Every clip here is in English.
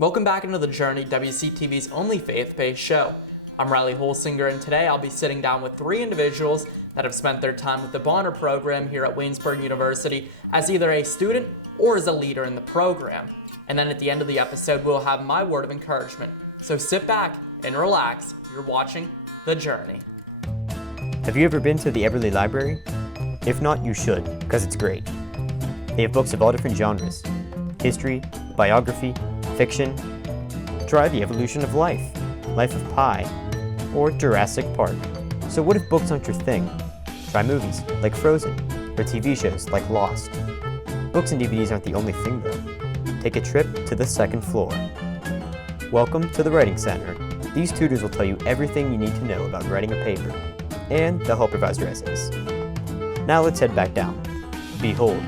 Welcome back into The Journey, WCTV's only faith-based show. I'm Riley Holsinger, and today I'll be sitting down with three individuals that have spent their time with the Bonner program here at Waynesburg University as either a student or as a leader in the program. And then at the end of the episode, we'll have my word of encouragement. So sit back and relax. You're watching The Journey. Have you ever been to the Everly Library? If not, you should, because it's great. They have books of all different genres: history, biography, fiction. Try The Evolution of Life, Life of Pi, or Jurassic Park. So what if books aren't your thing? Try movies like Frozen, or TV shows like Lost. Books and DVDs aren't the only thing though. Take a trip to the second floor. Welcome to the Writing Center. These tutors will tell you everything you need to know about writing a paper, and they'll help revise your essays. Now let's head back down. Behold,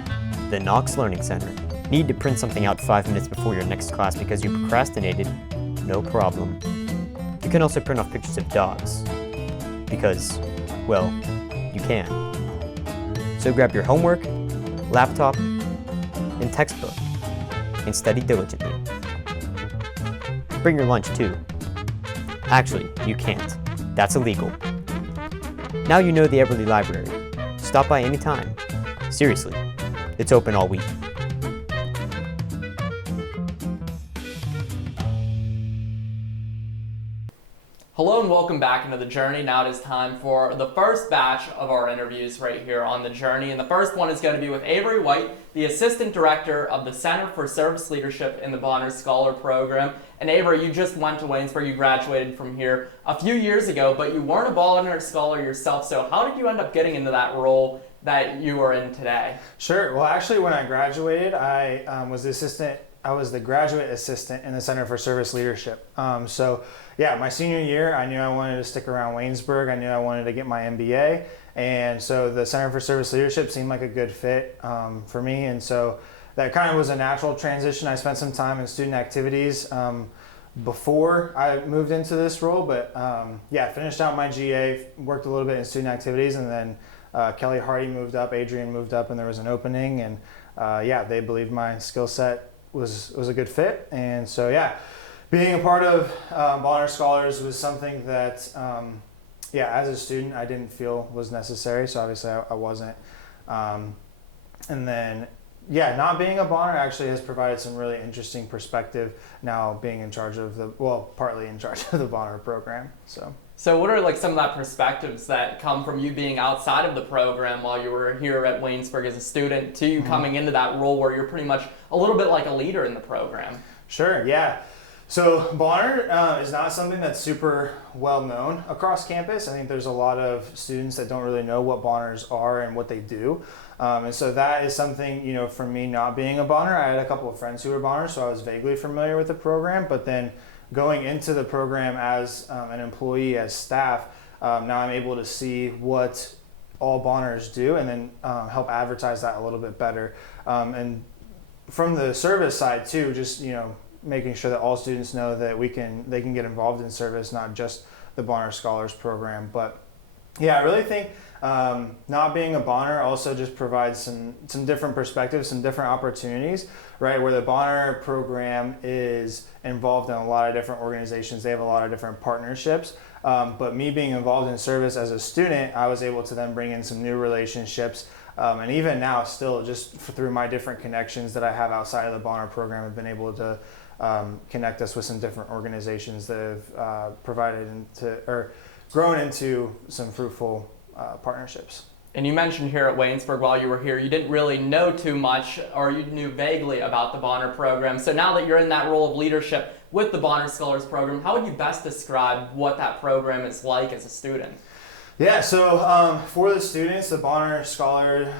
the Knox Learning Center. Need to print something out 5 minutes before your next class because you procrastinated? No problem. You can also print off pictures of dogs. Because, well, you can. So grab your homework, laptop, and textbook, and study diligently. Bring your lunch too. Actually, you can't. That's illegal. Now you know the Everly Library. Stop by anytime. Seriously, it's open all week. Hello and welcome back into The Journey. Now it is time for the first batch of our interviews right here on The Journey. And the first one is going to be with Avery White, the Assistant Director of the Center for Service Leadership in the Bonner Scholar Program. And Avery, you just went to Waynesburg. You graduated from here a few years ago, but you weren't a Bonner Scholar yourself. So how did you end up getting into that role that you are in today? Sure. Well, actually, when I graduated, I was the graduate assistant in the Center for Service Leadership. Yeah, my senior year, I knew I wanted to stick around Waynesburg. I knew I wanted to get my MBA. And so the Center for Service Leadership seemed like a good fit for me. And so that kind of was a natural transition. I spent some time in student activities before I moved into this role. But yeah, finished out my GA, worked a little bit in student activities, and then Kelly Hardy moved up, Adrian moved up, and there was an opening. And yeah, they believed my skill set was a good fit. And so yeah, being a part of Bonner Scholars was something that, yeah, as a student, I didn't feel was necessary. So obviously I wasn't. And then, yeah, not being a Bonner actually has provided some really interesting perspective now being in charge of partly in charge of the Bonner program. So what are like some of that perspectives that come from you being outside of the program while you were here at Waynesburg as a student to you coming into that role where you're pretty much a little bit like a leader in the program? Sure, yeah. So Bonner is not something that's super well known across campus. I think there's a lot of students that don't really know what Bonners are and what they do. And so that is something, you know, for me not being a Bonner, I had a couple of friends who were Bonners, so I was vaguely familiar with the program. But then going into the program as an employee, as staff, now I'm able to see what all Bonners do and then help advertise that a little bit better. And from the service side too, just, you know, making sure that all students know that they can get involved in service, not just the Bonner Scholars program. But yeah, I really think not being a Bonner also just provides some different perspectives, some different opportunities, right? Where the Bonner program is involved in a lot of different organizations. They have a lot of different partnerships. But me being involved in service as a student, I was able to then bring in some new relationships. And even now, still, just through my different connections that I have outside of the Bonner program, I've been able to connect us with some different organizations that have grown into some fruitful partnerships. And you mentioned here at Waynesburg while you were here, you didn't really know too much, or you knew vaguely about the Bonner program. So now that you're in that role of leadership with the Bonner Scholars program, how would you best describe what that program is like as a student? Yeah, so for the students, the Bonner Scholarship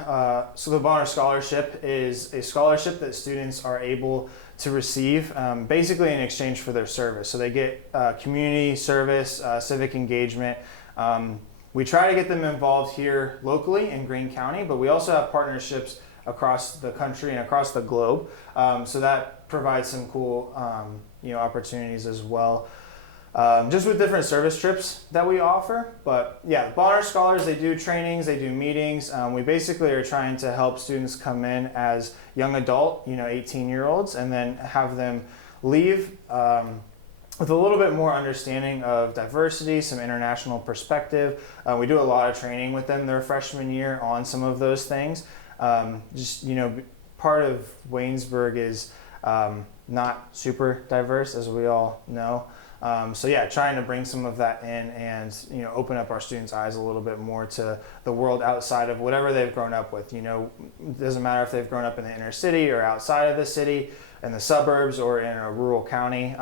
is a scholarship that students are able to receive basically in exchange for their service. So they get community service, civic engagement. We try to get them involved here locally in Greene County, but we also have partnerships across the country and across the globe. So that provides some cool opportunities as well. Just with different service trips that we offer. But yeah, Bonner Scholars, they do trainings, they do meetings. We basically are trying to help students come in as young adult, 18-year-olds, and then have them leave with a little bit more understanding of diversity, some international perspective. We do a lot of training with them their freshman year on some of those things. Part of Waynesburg is not super diverse, as we all know. Trying to bring some of that in and, open up our students' eyes a little bit more to the world outside of whatever they've grown up with. It doesn't matter if they've grown up in the inner city or outside of the city, in the suburbs or in a rural county.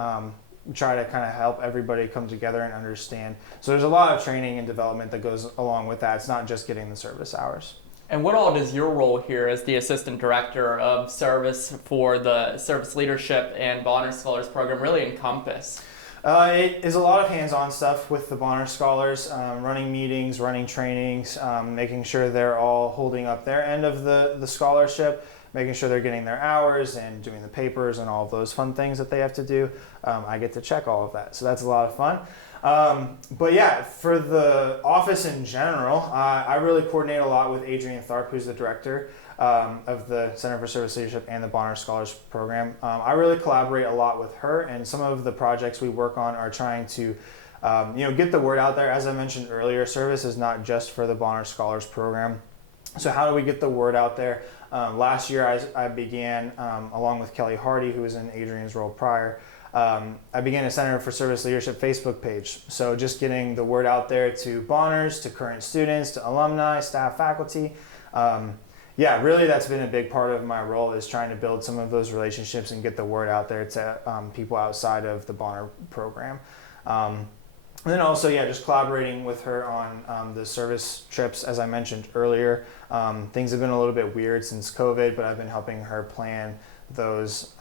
Try to kind of help everybody come together and understand. So there's a lot of training and development that goes along with that. It's not just getting the service hours. And what all does your role here as the Assistant Director of Service for the Service Leadership and Bonner Scholars program really encompass? It is a lot of hands-on stuff with the Bonner Scholars, running meetings, running trainings, making sure they're all holding up their end of the scholarship, making sure they're getting their hours and doing the papers and all of those fun things that they have to do. I get to check all of that, so that's a lot of fun. For the office in general, I really coordinate a lot with Adrienne Tharp, who's the director of the Center for Service Leadership and the Bonner Scholars program. I really collaborate a lot with her, and some of the projects we work on are trying to get the word out there. As I mentioned earlier, service is not just for the Bonner Scholars program. So how do we get the word out there? Last year I began, along with Kelly Hardy, who was in Adrienne's role prior, I began a Center for Service Leadership Facebook page. So just getting the word out there to Bonners, to current students, to alumni, staff, faculty. Really that's been a big part of my role, is trying to build some of those relationships and get the word out there to people outside of the Bonner program. And then also, just collaborating with her on the service trips, as I mentioned earlier. Things have been a little bit weird since COVID, but I've been helping her plan those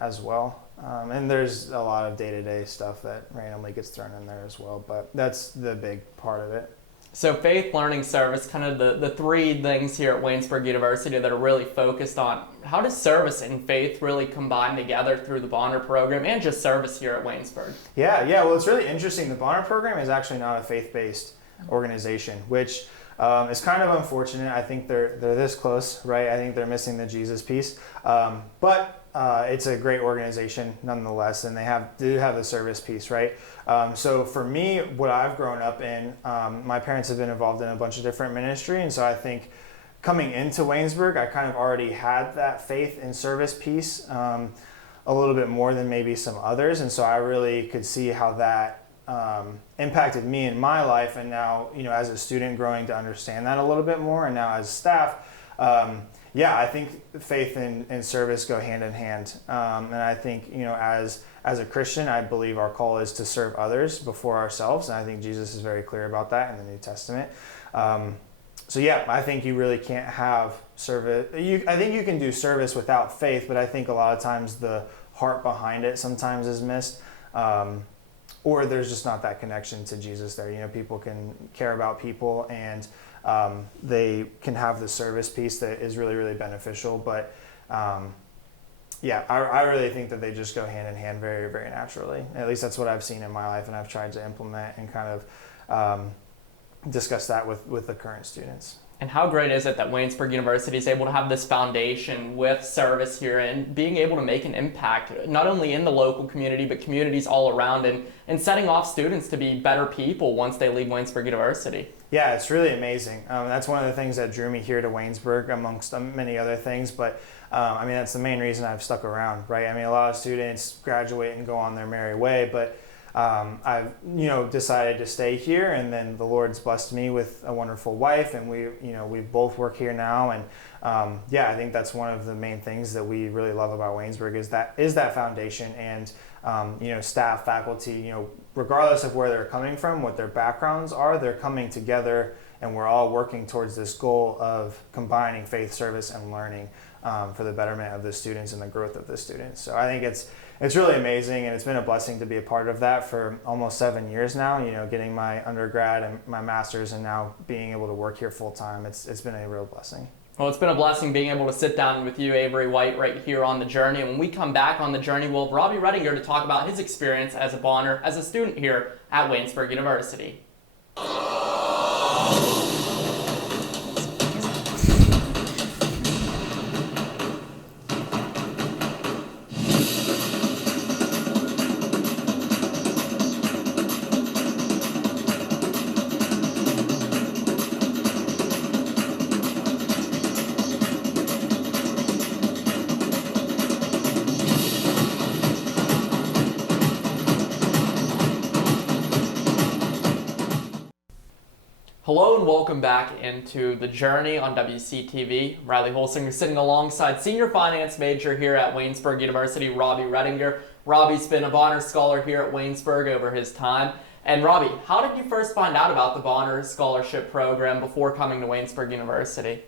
as well. And there's a lot of day-to-day stuff that randomly gets thrown in there as well, but that's the big part of it. So faith, learning, service, kind of the three things here at Waynesburg University that are really focused on. How does service and faith really combine together through the Bonner program and just service here at Waynesburg? Well, it's really interesting. The Bonner program is actually not a faith-based organization, which is kind of unfortunate. I think they're this close, right? I think they're missing the Jesus piece. But it's a great organization nonetheless, and they do have the service piece, right? So for me, what I've grown up in, my parents have been involved in a bunch of different ministry, and so I think coming into Waynesburg, I kind of already had that faith and service piece a little bit more than maybe some others, and so I really could see how that impacted me in my life, and now, as a student growing to understand that a little bit more, and now as staff, I think faith and service go hand in hand. And I think, as a Christian, I believe our call is to serve others before ourselves. And I think Jesus is very clear about that in the New Testament. I think you really can't have service. I think you can do service without faith, but I think a lot of times the heart behind it sometimes is missed. Or there's just not that connection to Jesus there. People can care about people, and they can have the service piece that is really, really beneficial. But I really think that they just go hand in hand very, very naturally. At least that's what I've seen in my life, and I've tried to implement and kind of discuss that with the current students. And how great is it that Waynesburg University is able to have this foundation with service here and being able to make an impact, not only in the local community, but communities all around, and setting off students to be better people once they leave Waynesburg University. Yeah, it's really amazing. That's one of the things that drew me here to Waynesburg, amongst many other things. But that's the main reason I've stuck around, right? A lot of students graduate and go on their merry way, but I've decided to stay here, and then the Lord's blessed me with a wonderful wife, and we both work here now, and I think that's one of the main things that we really love about Waynesburg is that foundation, and staff, faculty, regardless of where they're coming from, what their backgrounds are, they're coming together, and we're all working towards this goal of combining faith, service, and learning for the betterment of the students and the growth of the students. So I think it's really amazing, and it's been a blessing to be a part of that for almost 7 years now, getting my undergrad and my master's, and now being able to work here full time. It's been a real blessing. Well, it's been a blessing being able to sit down with you, Avery White, right here on The Journey. And when we come back on The Journey, we'll have Roby Redinger to talk about his experience as a Bonner, as a student here at Waynesburg University. Hello and welcome back into The Journey on WCTV. I'm Riley Holsinger sitting alongside senior finance major here at Waynesburg University, Roby Redinger. Roby's been a Bonner Scholar here at Waynesburg over his time. And Roby, how did you first find out about the Bonner Scholarship Program before coming to Waynesburg University?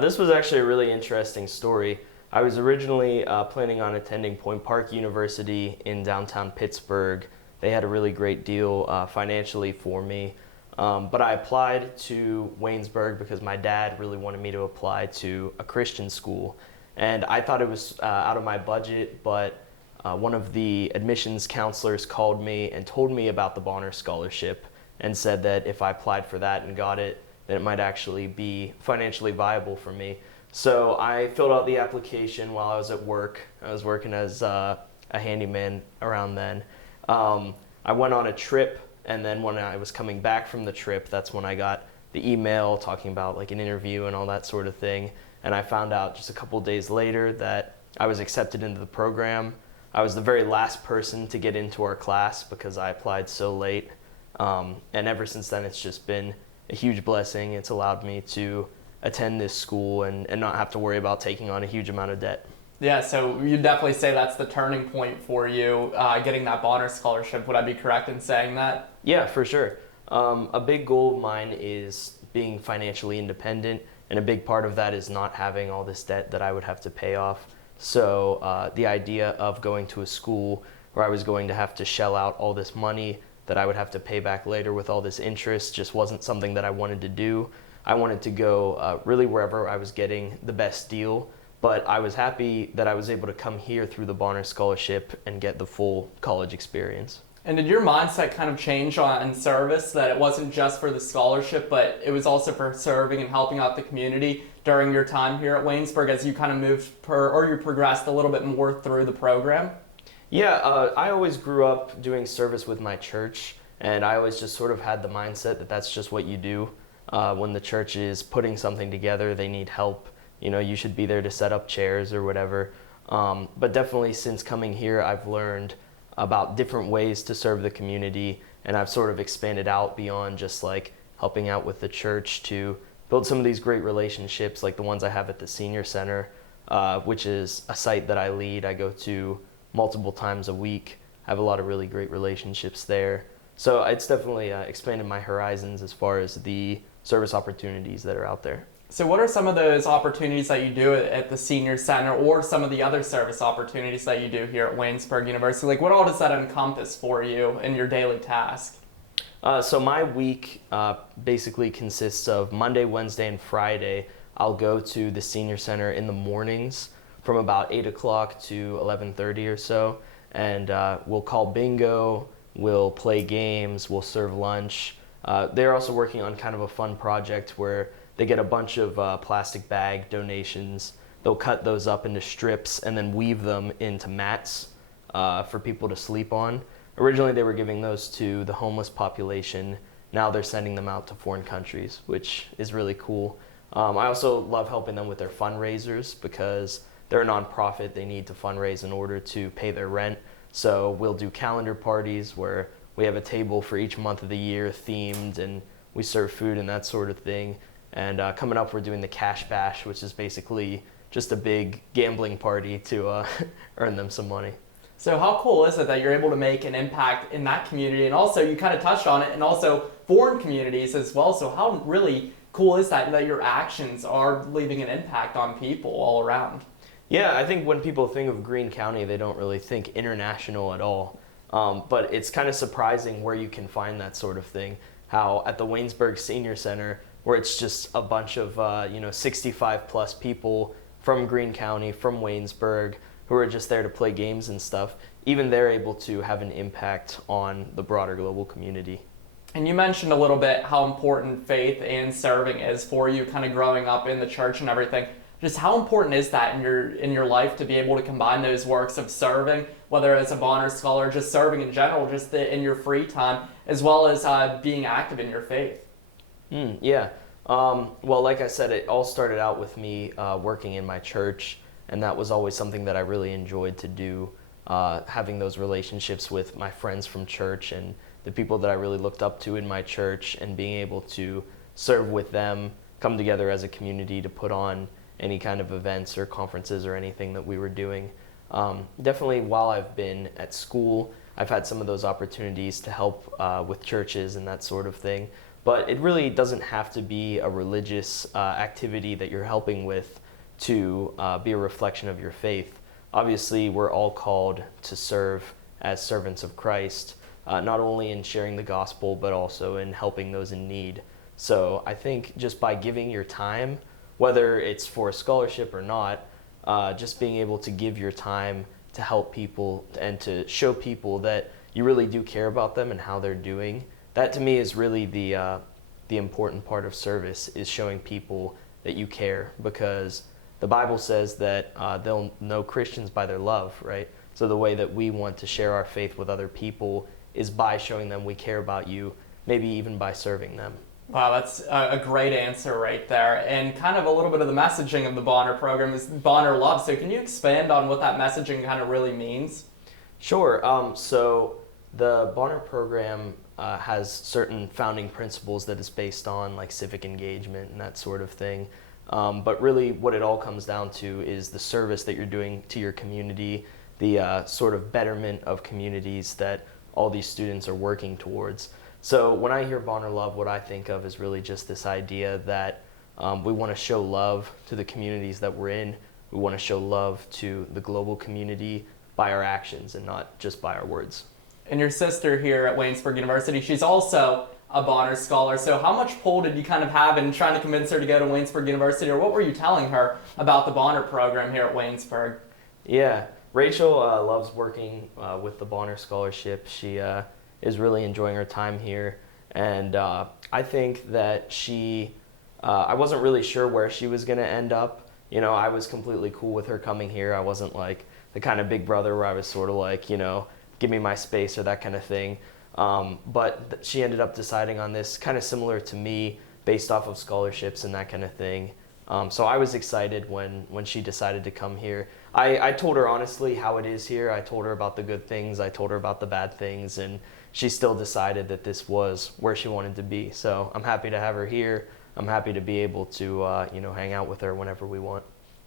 This was actually a really interesting story. I was originally planning on attending Point Park University in downtown Pittsburgh. They had a really great deal financially for me. But I applied to Waynesburg because my dad really wanted me to apply to a Christian school. And I thought it was out of my budget, but one of the admissions counselors called me and told me about the Bonner Scholarship and said that if I applied for that and got it, then it might actually be financially viable for me. So I filled out the application while I was at work. I was working as a handyman around then. I went on a trip. And then when I was coming back from the trip, that's when I got the email talking about like an interview and all that sort of thing. And I found out just a couple days later that I was accepted into the program. I was the very last person to get into our class because I applied so late. And ever since then, it's just been a huge blessing. It's allowed me to attend this school and not have to worry about taking on a huge amount of debt. Yeah, so you'd definitely say that's the turning point for you, getting that Bonner Scholarship. Would I be correct in saying that? Yeah, for sure. A big goal of mine is being financially independent, and a big part of that is not having all this debt that I would have to pay off. So the idea of going to a school where I was going to have to shell out all this money that I would have to pay back later with all this interest just wasn't something that I wanted to do. I wanted to go really wherever I was getting the best deal. But I was happy that I was able to come here through the Bonner Scholarship and get the full college experience. And did your mindset kind of change on service, that it wasn't just for the scholarship, but it was also for serving and helping out the community during your time here at Waynesburg as you kind of moved or you progressed a little bit more through the program? Yeah, I always grew up doing service with my church, and I always just sort of had the mindset that that's just what you do. When the church is putting something together, they need help. You know, you should be there to set up chairs or whatever. But definitely since coming here, I've learned about different ways to serve the community, and I've sort of expanded out beyond just like helping out with the church to build some of these great relationships like the ones I have at the Senior Center, which is a site that I lead. I go to multiple times a week. I have a lot of really great relationships there. So it's definitely expanded my horizons as far as the service opportunities that are out there. So what are some of those opportunities that you do at the Senior Center or some of the other service opportunities that you do here at Waynesburg University? Like what all does that encompass for you in your daily task? So my week basically consists of Monday, Wednesday, and Friday. I'll go to the Senior Center in the mornings from about 8 o'clock to 11:30 or so. And we'll call bingo, we'll play games, we'll serve lunch. They're also working on kind of a fun project where they get a bunch of plastic bag donations. They'll cut those up into strips and then weave them into mats for people to sleep on. Originally, they were giving those to the homeless population. Now they're sending them out to foreign countries, which is really cool. I also love helping them with their fundraisers because they're a nonprofit. They need to fundraise in order to pay their rent. So we'll do calendar parties where we have a table for each month of the year themed, and we serve food and that sort of thing. And coming up, we're doing the Cash Bash, which is basically just a big gambling party to earn them some money. So how cool is it that you're able to make an impact in that community? And also, you kind of touched on it, and also foreign communities as well. So how really cool is that your actions are leaving an impact on people all around? Yeah, I think when people think of Greene County, they don't really think international at all. But it's kind of surprising where you can find that sort of thing. How at the Waynesburg Senior Center, where it's just a bunch of 65 plus people from Greene County, from Waynesburg, who are just there to play games and stuff, even they're able to have an impact on the broader global community. And you mentioned a little bit how important faith and serving is for you, kind of growing up in the church and everything. Just how important is that in your life to be able to combine those works of serving, whether as a Bonner Scholar, just serving in general, just in your free time, as well as being active in your faith? Yeah. Well, like I said, it all started out with me working in my church, and that was always something that I really enjoyed to do, having those relationships with my friends from church and the people that I really looked up to in my church, and being able to serve with them, come together as a community to put on any kind of events or conferences or anything that we were doing. Definitely while I've been at school, I've had some of those opportunities to help with churches and that sort of thing. But it really doesn't have to be a religious activity that you're helping with to be a reflection of your faith. Obviously, we're all called to serve as servants of Christ, not only in sharing the gospel, but also in helping those in need. So I think just by giving your time, whether it's for a scholarship or not, just being able to give your time to help people and to show people that you really do care about them and how they're doing, that to me is really the important part of service, is showing people that you care, because the Bible says that they'll know Christians by their love, right? So the way that we want to share our faith with other people is by showing them we care about you, maybe even by serving them. Wow, that's a great answer right there. And kind of a little bit of the messaging of the Bonner program is Bonner Love. So can you expand on what that messaging kind of really means? Sure. So the Bonner program has certain founding principles that is based on, like civic engagement and that sort of thing. But really what it all comes down to is the service that you're doing to your community, the sort of betterment of communities that all these students are working towards. So when I hear Bonner Love, what I think of is really just this idea that we want to show love to the communities that we're in. We want to show love to the global community by our actions and not just by our words. And your sister here at Waynesburg University, she's also a Bonner Scholar. So how much pull did you kind of have in trying to convince her to go to Waynesburg University, or what were you telling her about the Bonner program here at Waynesburg? Yeah, Rachel loves working with the Bonner Scholarship. She is really enjoying her time here. And I think that I wasn't really sure where she was going to end up. You know, I was completely cool with her coming here. I wasn't like the kind of big brother where I was sort of like, you know, give me my space or that kind of thing. But she ended up deciding on this kind of similar to me, based off of scholarships and that kind of thing. So I was excited when she decided to come here. I told her honestly how it is here. I told her about the good things. I told her about the bad things. And she still decided that this was where she wanted to be. So I'm happy to have her here. I'm happy to be able to hang out with her whenever we want.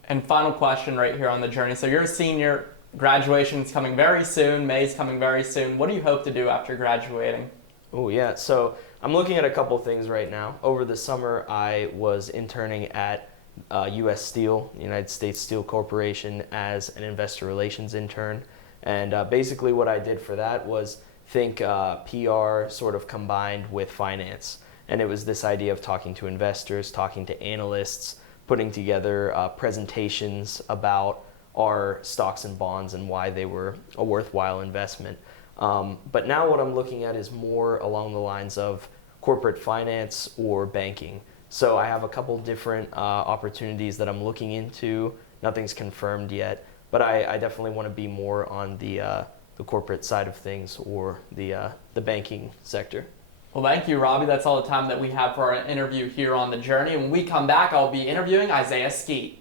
And final question right here on the journey. So you're a senior. Graduation's coming very soon. May's coming very soon. What do you hope to do after graduating? Oh, yeah. So I'm looking at a couple things right now. Over the summer, I was interning at U.S. Steel, United States Steel Corporation, as an investor relations intern. And basically what I did for that was think PR sort of combined with finance. And it was this idea of talking to investors, talking to analysts, putting together presentations about our stocks and bonds and why they were a worthwhile investment. But now what I'm looking at is more along the lines of corporate finance or banking. So I have a couple different opportunities that I'm looking into. Nothing's confirmed yet, but I definitely want to be more on the corporate side of things, or the banking sector. Well, thank you, Robbie. That's all the time that we have for our interview here on The Journey. When we come back, I'll be interviewing Isaiah Skeete.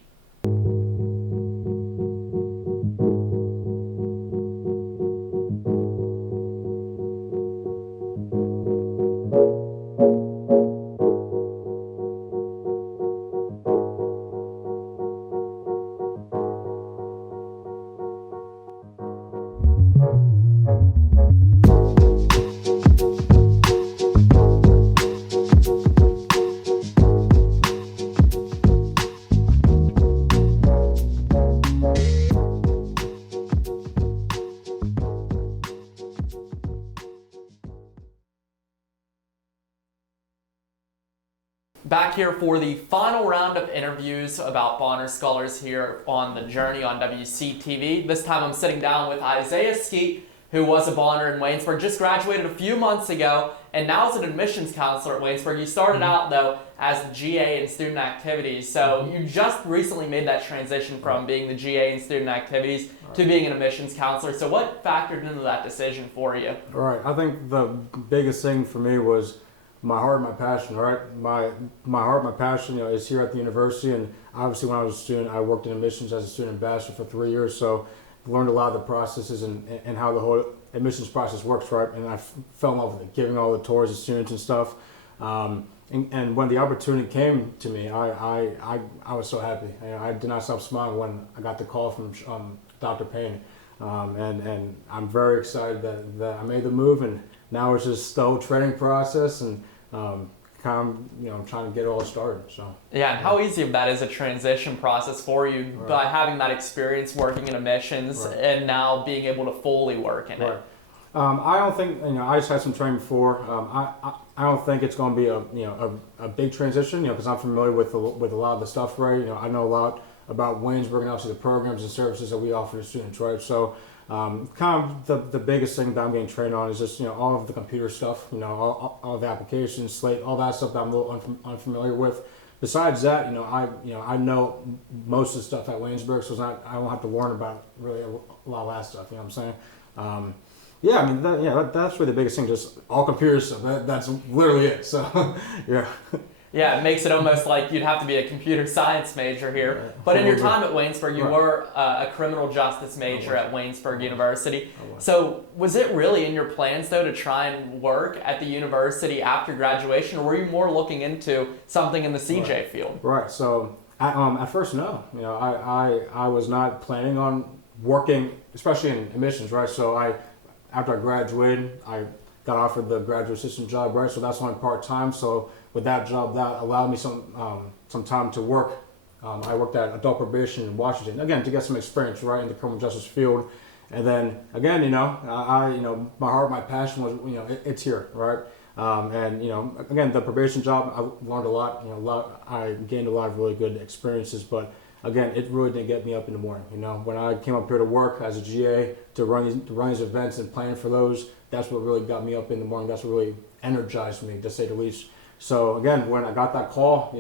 Back here for the final round of interviews about Bonner Scholars here on The Journey on WCTV. This time I'm sitting down with Isaiah Skeete, who was a Bonner in Waynesburg, just graduated a few months ago, and now is an admissions counselor at Waynesburg. You started out, though, as the GA in student activities, so you just recently made that transition from being the GA in student activities to being an admissions counselor. So what factored into that decision for you? Right. I think the biggest thing for me was my heart, my passion, right? My heart, my passion, is here at the university. And obviously when I was a student, I worked in admissions as a student ambassador for 3 years. So I learned a lot of the processes and how the whole admissions process works, right? And I fell in love with it, giving all the tours to students and stuff. and when the opportunity came to me, I was so happy. I did not stop smiling when I got the call from Dr. Payne, and I'm very excited that I made the move, and now it's just the whole training process and kind of trying to get it all started. So yeah, and how easy of that is a transition process for you by having that experience working in admissions and now being able to fully work in it. I don't think I just had some training before. I don't think it's going to be a big transition. Because I'm familiar with a lot of the stuff. Right. I know a lot about Waynesburg and obviously the programs and services that we offer to students. Right. So kind of the biggest thing that I'm getting trained on is just all of the computer stuff. All the applications, Slate, all that stuff that I'm a little unfamiliar with. Besides that, I know most of the stuff at Waynesburg, so I don't have to learn about really a lot of that stuff. You know what I'm saying? Yeah, I mean, that's really the biggest thing. Just all computer stuff. That's literally it. So, yeah. Yeah, it makes it almost like you'd have to be a computer science major here. Right. But in your time at Waynesburg, you were a criminal justice major at Waynesburg University. So was it really in your plans, though, to try and work at the university after graduation, or were you more looking into something in the CJ field? Right. So at first, no. I was not planning on working, especially in admissions. Right. So after I graduated, I got offered the graduate assistant job, right? So that's only part-time. So with that job, that allowed me some time to work. I worked at adult probation in Washington, again, to get some experience, right, in the criminal justice field. And then, again, my heart, my passion was, it's here, right? And, again, the probation job, I learned a lot, I gained a lot of really good experiences, but again, it really didn't get me up in the morning. When I came up here to work as a GA to run these events and plan for those, that's what really got me up in the morning. That's what really energized me, to say the least. So again, when I got that call,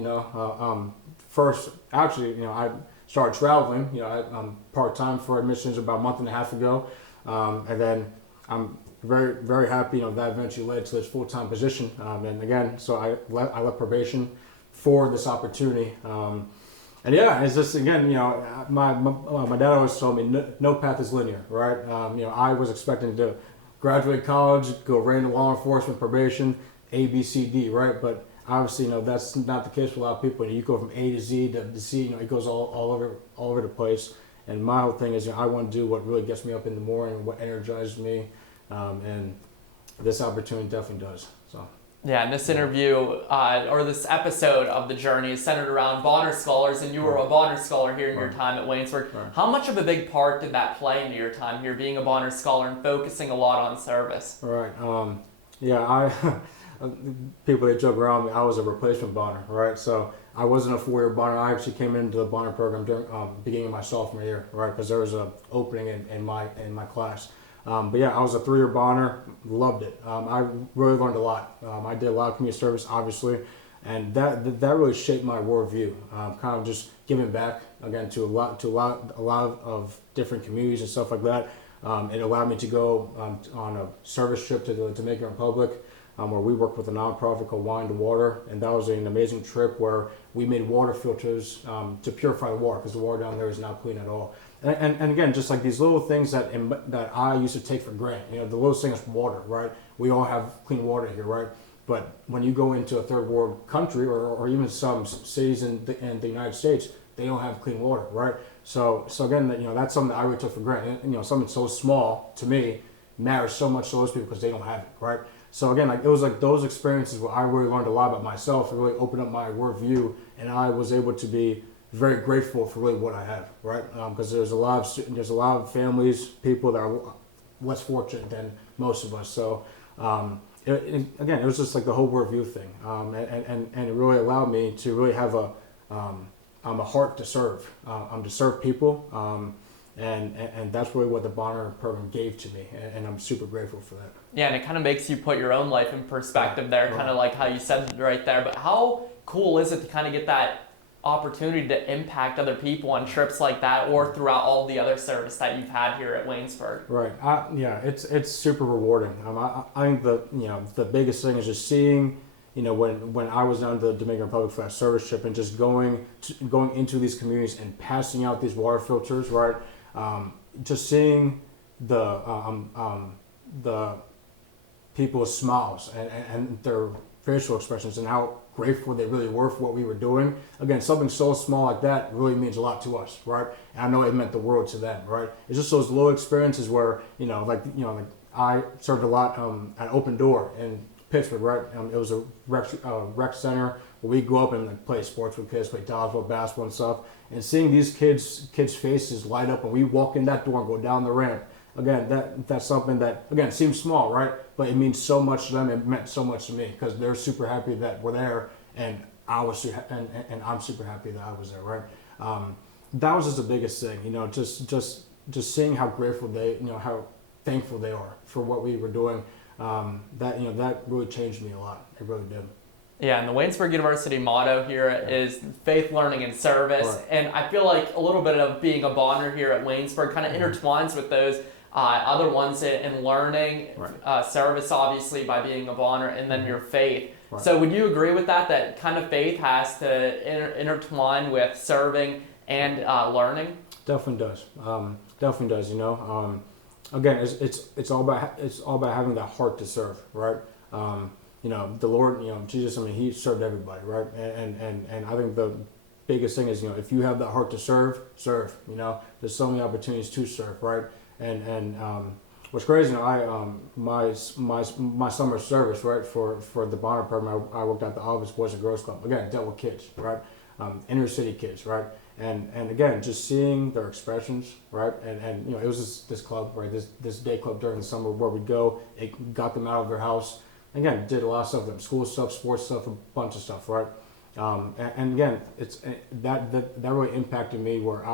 first, actually, I started traveling. I'm part-time for admissions about a month and a half ago, and then I'm very, very happy. That eventually led to this full-time position. And again, so I left probation for this opportunity. And yeah, it's just, again, my dad always told me no path is linear, right? I was expecting to graduate college, go right into law enforcement, probation, A, B, C, D, right? But obviously, that's not the case for a lot of people. You go from A to Z to C, it goes all over the place. And my whole thing is, I want to do what really gets me up in the morning, what energizes me, and this opportunity definitely does. So. Yeah, and this interview, or this episode of The Journey is centered around Bonner Scholars, and you were a Bonner Scholar here in your time at Waynesburg. Right. How much of a big part did that play into your time here, being a Bonner Scholar and focusing a lot on service? Right. People, they joke around me, I was a replacement Bonner, right? So I wasn't a 4-year Bonner. I actually came into the Bonner program during beginning of my sophomore year, right? Because there was an opening in my class. But yeah, I was a 3-year Bonner, loved it. I really learned a lot. I did a lot of community service, obviously, and that really shaped my worldview. Kind of just giving back again to a lot of different communities and stuff like that. It allowed me to go on a service trip to the Dominican Republic, where we worked with a nonprofit called Wine to Water, and that was an amazing trip where we made water filters to purify the water, because the water down there is not clean at all. And again, just like these little things that I used to take for granted. The little thing is water, right? We all have clean water here, right? But when you go into a third world country, or even some cities in the United States, they don't have clean water, right? So again, that's something that I really took for granted. Something so small to me matters so much to those people because they don't have it, right? So again, it was like those experiences where I really learned a lot about myself. It really opened up my worldview, and I was able to be very grateful for really what I have, right? Because there's a lot of families, people that are less fortunate than most of us. So it was just like the whole worldview thing, and it really allowed me to really have a heart to serve, to serve people, and that's really what the Bonner program gave to me, and I'm super grateful for that. Yeah, and it kind of makes you put your own life in perspective there, kind of like how you said right there. But how cool is it to kind of get that opportunity to impact other people on trips like that, or throughout all the other service that you've had here at Waynesburg? Right. It's super rewarding. I think the biggest thing is just seeing, when I was down to the Dominican Republic for that service trip, and just going into these communities and passing out these water filters, right? Just seeing the people's smiles and facial expressions and how grateful they really were for what we were doing. Again, something so small like that really means a lot to us, right? And I know it meant the world to them, right? It's just those little experiences where, like I served a lot at Open Door in Pittsburgh, right? It was a rec center where we go up and like, play sports with kids, play dodgeball, basketball and stuff. And seeing these kids' faces light up when we walk in that door and go down the ramp, again, that's something that, again, seems small, right? But it means so much to them. It meant so much to me because they're super happy that we're there, and I'm super happy that I was there, right? That was just the biggest thing, just seeing how grateful they, how thankful they are for what we were doing. That really changed me a lot. It really did. Yeah, and the Waynesburg University motto here is faith, learning, and service. Right. And I feel like a little bit of being a Bonner here at Waynesburg kind of intertwines with those other ones in learning, right. Service obviously by being a Bonner, and then your faith. Right. So would you agree with that kind of faith has to intertwine with serving and learning? Definitely does. Definitely does. Again, it's all about having that heart to serve, right? The Lord, Jesus, he served everybody, right? And I think the biggest thing is, if you have that heart to serve. There's so many opportunities to serve, right? And what's crazy, my summer service, right, for the Bonner program, I worked at the Office Boys and Girls Club. Again, dealt with kids, right? Inner city kids, right? And again, just seeing their expressions, right? And it was this club, right? This day club during the summer where we'd go. It got them out of their house. Again, did a lot of stuff, like school stuff, sports stuff, a bunch of stuff, right? And again, that really impacted me where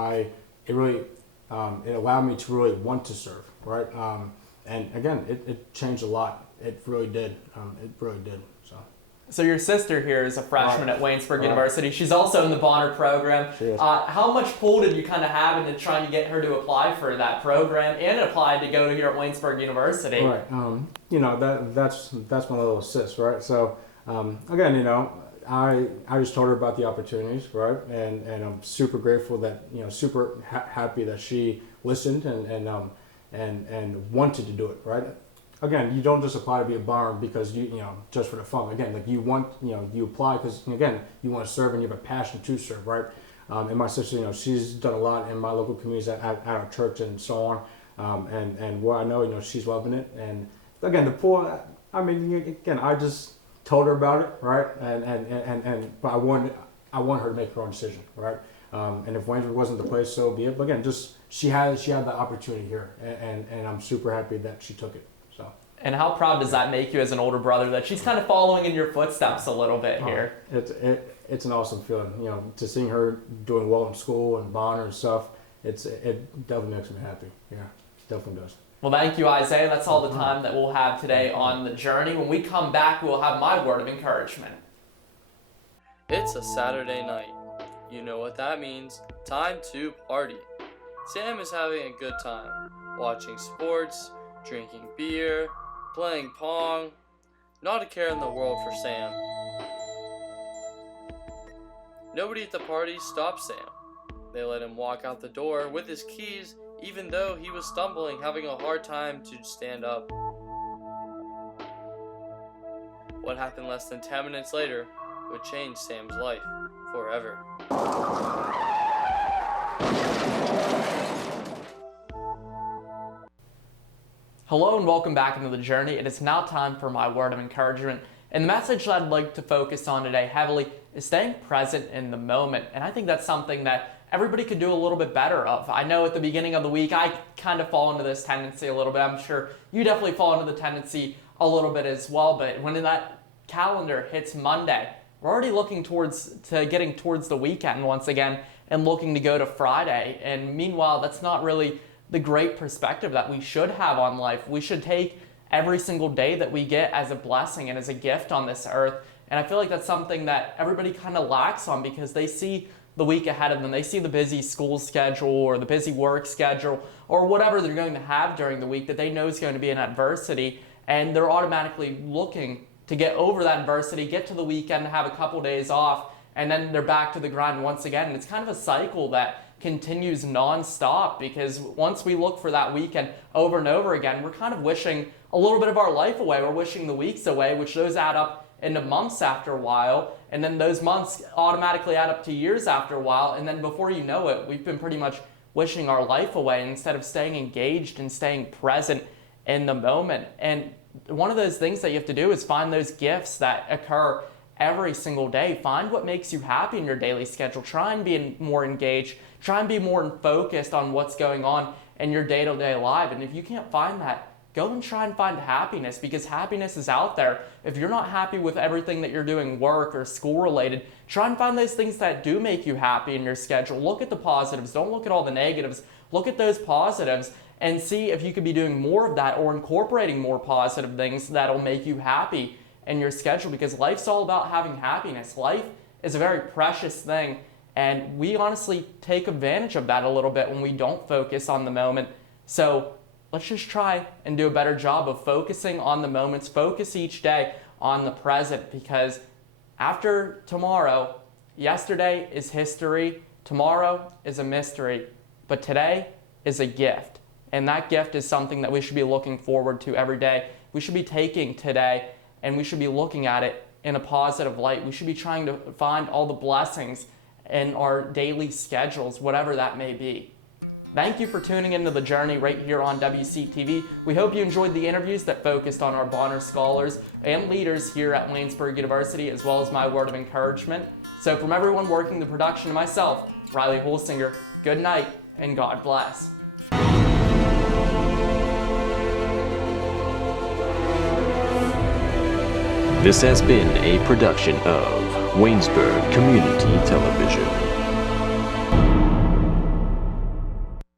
it allowed me to really want to serve, right? And again, it changed a lot. It really did. It really did. So your sister here is a freshman at Waynesburg University. She's also in the Bonner program. How much pull did you kind of have into trying to get her to apply for that program and apply to go here at Waynesburg University? Right. That's my little sis, right? So again, I just told her about the opportunities, right? And I'm super grateful that super happy that she listened and wanted to do it, right? Again, you don't just apply to be a Bonner because just for the fun. Again, like you want, you apply because again, you want to serve and you have a passion to serve, right? And my sister, she's done a lot in my local communities at our church and so on. And what I know, she's loving it. And again, the pool. I just told her about it, right? But I want her to make her own decision, right? And if Waynesburg wasn't the place, so be it. But again, just she had that opportunity here, and I'm super happy that she took it. So. And how proud does that make you as an older brother that she's kind of following in your footsteps a little bit here? It's an awesome feeling, to seeing her doing well in school and Bonner and stuff. It definitely makes me happy. Yeah, it definitely does. Well, thank you, Isaiah. That's all the time that we'll have today on The Journey. When we come back, we'll have my word of encouragement. It's a Saturday night. You know what that means. Time to party. Sam is having a good time, watching sports, drinking beer, playing pong. Not a care in the world for Sam. Nobody at the party stopped Sam. They let him walk out the door with his keys, even though he was stumbling, having a hard time to stand up. What happened less than 10 minutes later would change Sam's life forever. Hello and welcome back into The Journey. It is now time for my word of encouragement. And the message that I'd like to focus on today heavily is staying present in the moment. And I think that's something that everybody could do a little bit better of. I know at the beginning of the week, I kind of fall into this tendency a little bit. I'm sure you definitely fall into the tendency a little bit as well. But when that calendar hits Monday, we're already looking getting towards the weekend once again and looking to go to Friday. And meanwhile, that's not really the great perspective that we should have on life. We should take every single day that we get as a blessing and as a gift on this earth. And I feel like that's something that everybody kind of lacks on because they see the week ahead of them. They see the busy school schedule or the busy work schedule or whatever they're going to have during the week that they know is going to be an adversity. And they're automatically looking to get over that adversity, get to the weekend, have a couple days off, and then they're back to the grind once again. And it's kind of a cycle that continues non-stop because once we look for that weekend over and over again, we're kind of wishing a little bit of our life away. We're wishing the weeks away, which those add up into months after a while, and then those months automatically add up to years after a while, and then before you know it, we've been pretty much wishing our life away instead of staying engaged and staying present in the moment. And one of those things that you have to do is find those gifts that occur every single day. Find what makes you happy in your daily schedule. Try and be more engaged. Try and be more focused on what's going on in your day-to-day life. And if you can't find that, go and try and find happiness, because happiness is out there. If you're not happy with everything that you're doing, work or school related, try and find those things that do make you happy in your schedule. Look at the positives. Don't look at all the negatives. Look at those positives and see if you could be doing more of that or incorporating more positive things that'll make you happy in your schedule, because life's all about having happiness. Life is a very precious thing, and we honestly take advantage of that a little bit when we don't focus on the moment. So let's just try and do a better job of focusing on the moments. Focus each day on the present, because after tomorrow, yesterday is history, tomorrow is a mystery, but today is a gift. And that gift is something that we should be looking forward to every day. We should be taking today and we should be looking at it in a positive light. We should be trying to find all the blessings in our daily schedules, whatever that may be. Thank you for tuning into The Journey right here on WCTV. We hope you enjoyed the interviews that focused on our Bonner Scholars and leaders here at Waynesburg University, as well as my word of encouragement. So from everyone working the production and myself, Riley Holsinger, good night and God bless. This has been a production of Waynesburg Community Television.